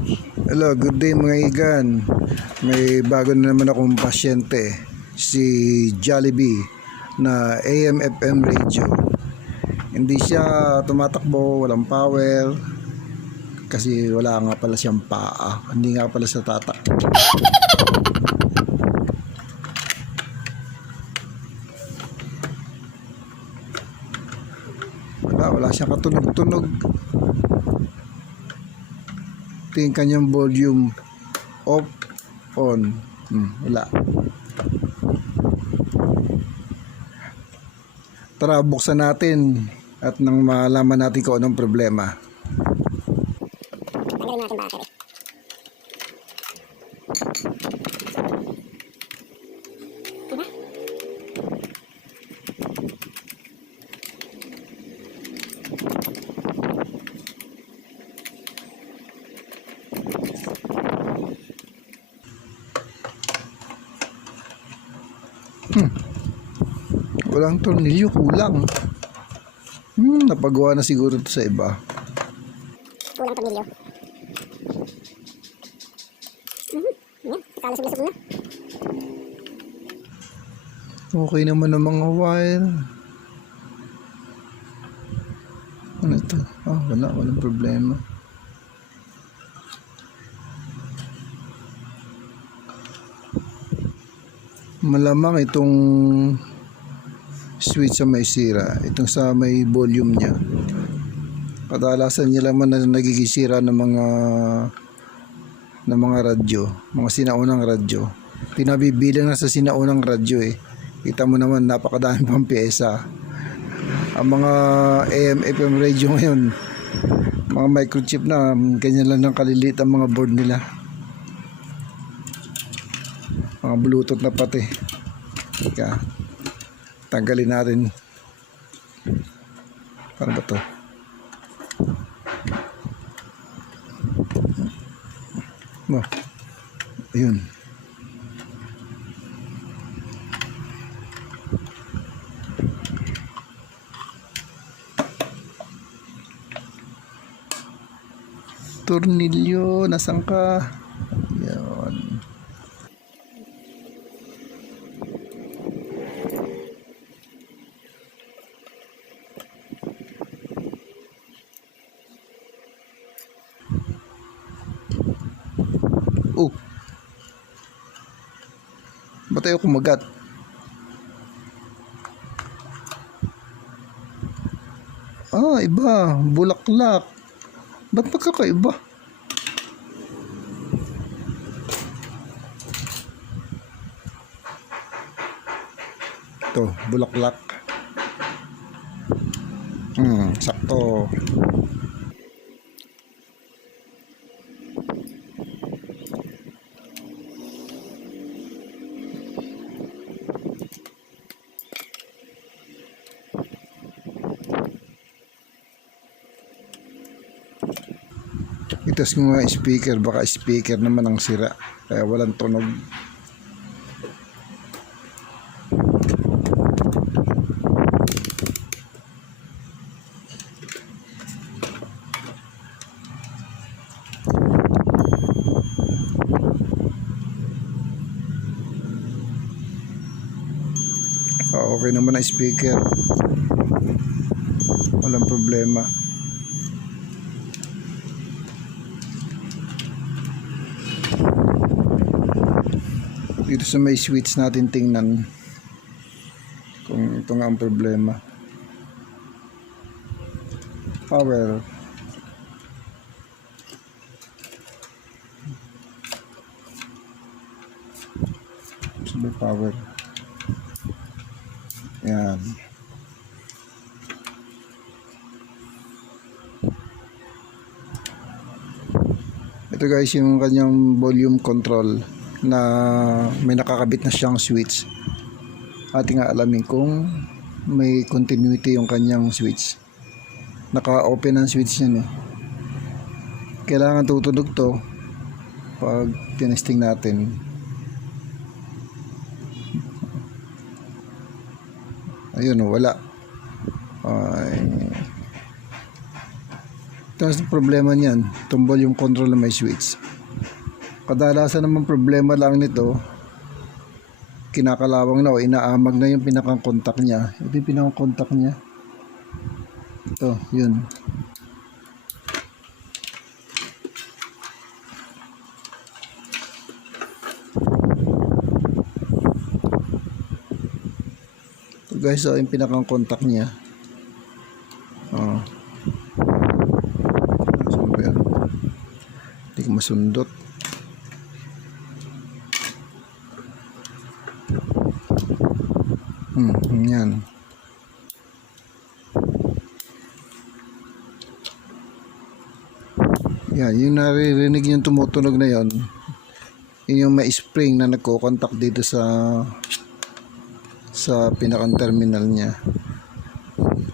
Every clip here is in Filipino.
Hello, good day mga igan. May bago na naman akong pasyente, si Jollibee na AM/FM radio. Hindi siya tumatakbo, walang power kasi wala nga pala siyang paa. Hindi nga pala sa tatak. Wala siyang katunog-tunog. Tingin kanyang volume off, on. Wala. Tara, buksan natin at nang malaman natin kung anong problema. Tanggalin natin battery. Diba? Walang tornilyo, kulang. Napagawa na siguro ito sa iba. Kulang tornilyo. Yan, nakalasog-lasog na. Okay naman ang mga wire. Ano ito? Walang problema. Malamang itong switch sa may sira, itong sa may volume niya. Kadalasan niya naman na nagigisira ng mga radyo, mga sinaunang radyo. Pinabibilang na sa sinaunang radyo eh. Kita mo naman, napakadami pang pyesa. Ang mga AM/FM radio ngayon, mga microchip na, ganyan lang ng kaliliit ang mga board nila. Mga Bluetooth na pati. Ika, tanggalin natin. Paano ba to? Ayun. Tornilyo, nasan ka? Yan. Ba't ayaw kumagat? Iba. Bulaklak. Ba't magkakaiba? Ito, bulaklak. Sakto. Itas ko nga speaker, baka speaker naman ang sira kaya walang tunog. Okay naman ang speaker, walang problema. Dito sa may switch natin tingnan kung ito nga ang problema. Power. Sabi power. Yan. Ito guys yung kanyang volume control na may nakakabit na siyang switch. Ating alamin kung may continuity yung kanyang switch. Naka-open ang switch niya eh. Kailangan tutunog to pag tinesting natin. Ayun, wala. Ito ang problema niyan, itong volume control na may switch. Kadalasan naman problema lang nito, kinakalawang na o inaamag na yung pinakang contact niya. Ito yung pinakang contact niya. Ito, yun. Ito guys, so yung pinakang contact niya. Oh. Saan ba yan? Hindi ko masundot. Yan. Yan, yung naririnig yung tumutunog na yon, yun yung may spring na nagko-contact dito sa pinakang terminal niya.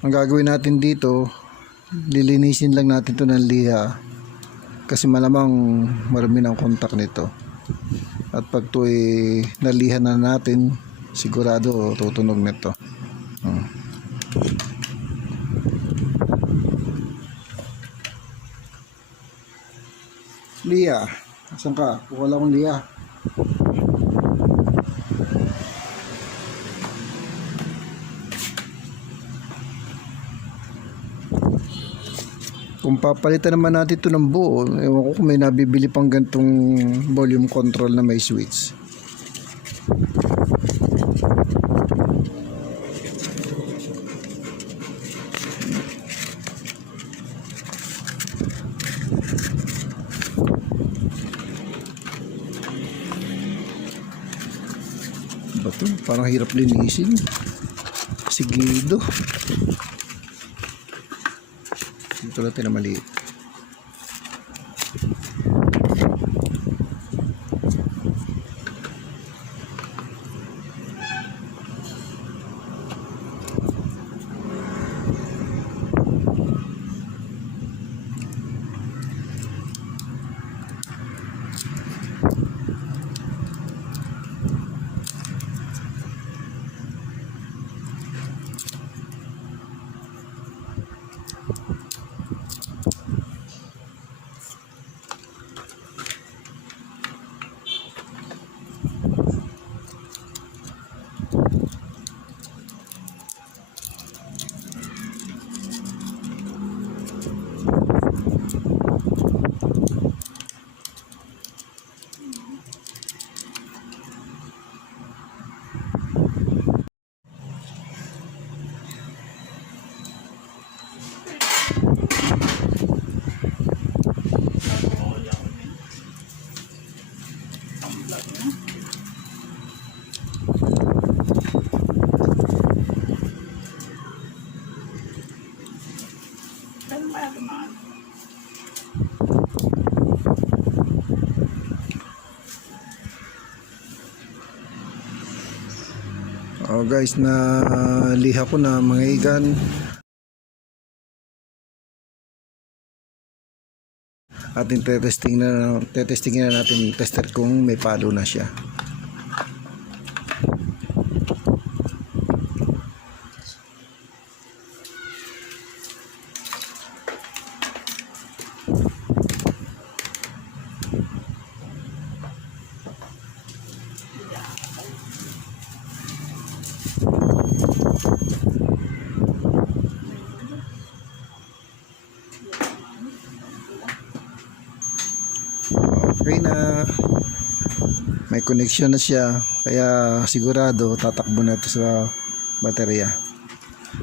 Ang gagawin natin dito, lilinisin lang natin to ng liha kasi malamang marami ng contact nito. At pag to nalihan na natin, sigurado tutunog nito. Liha, asan ka? Wala akong liha. Kung papalitan naman natin ito ng buo, ewan ko kung may nabibili pang gantong volume control na may switch. Bato, parang hirap linisin. Sigido. Ito natin na maliit. Oh guys, na liha ko na mga igan. Ating tetestingin na natin tester kung may palo na siya. Okay na, may connection na siya, kaya sigurado tatakbo na ito sa baterya.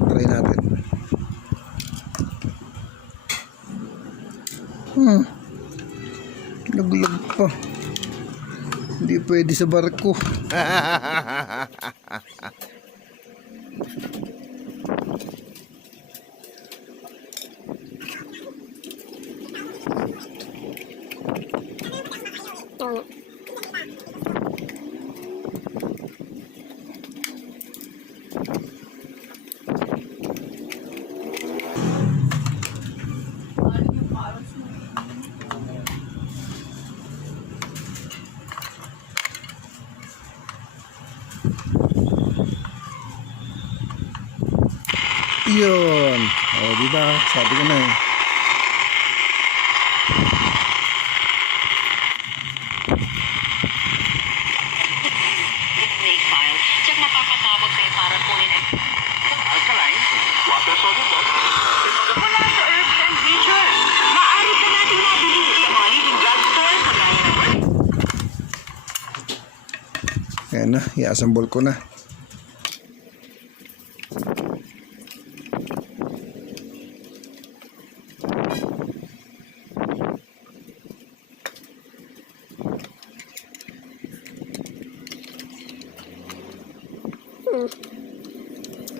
Try natin. Laglag pa, hindi pwede sa barko. Yun. O, diba? Sabi ko na eh. Make file. Check mapapatawag kayo para kunin alkaline, water soluble. Mula sa herbs and features, maaari ka natin mabili sa mga leading drugstore sa 9. Ayan na, i-assemble ko na.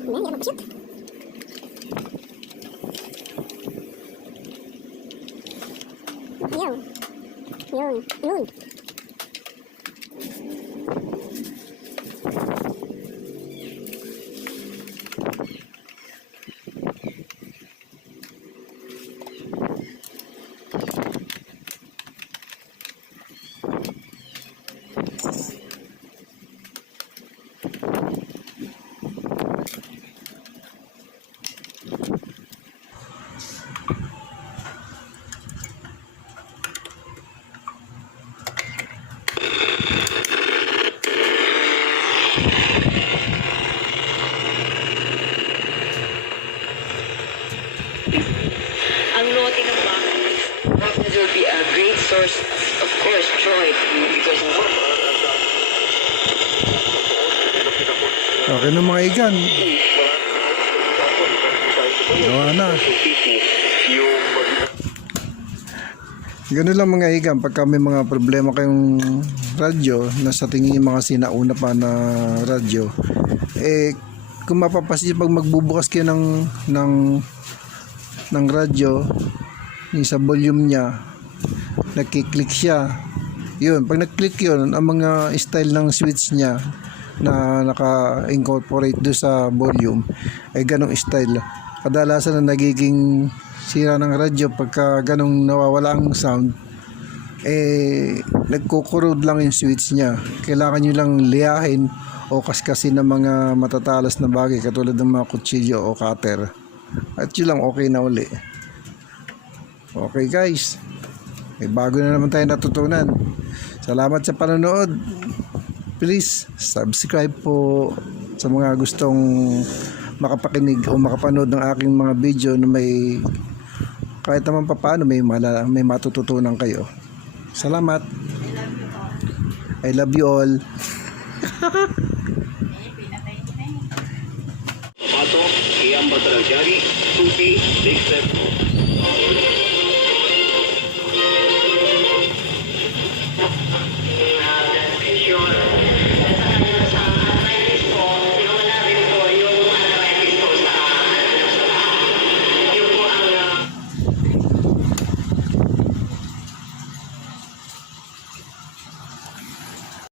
Hindi ako shoot. Yun. Yun. Yun. Ang lote ng bakal will be a great source of course, joy because Okay na mga igan. Gawa na. Ganun lang mga igan. Pagka may mga problema kayong radyo na sa tingin yung mga sinauna pa na radyo, kung mapapansin pag magbubukas kayo ng radyo, yung sa volume niya, nagkiklik siya. Yun, pag nag-click yun, ang mga style ng switch niya na naka-incorporate do sa volume ay ganong style. Kadalasan na nagiging sira ng radyo pagka ganong nawawala ang sound, nagkukurod lang yung switch niya. Kailangan nyo lang liyahin o kaskasin ng mga matatalas na bagay katulad ng mga kutsilyo o cutter. At yun lang, okay na uli. Okay guys, may bago na naman tayo natutunan. Salamat sa panonood. Please subscribe po sa mga gustong makapakinig o makapanood ng aking mga video na may kahit naman papaano may matututunan kayo. Salamat. I love you all. Pato, Iamba Taranjari, Tupi, Big Step.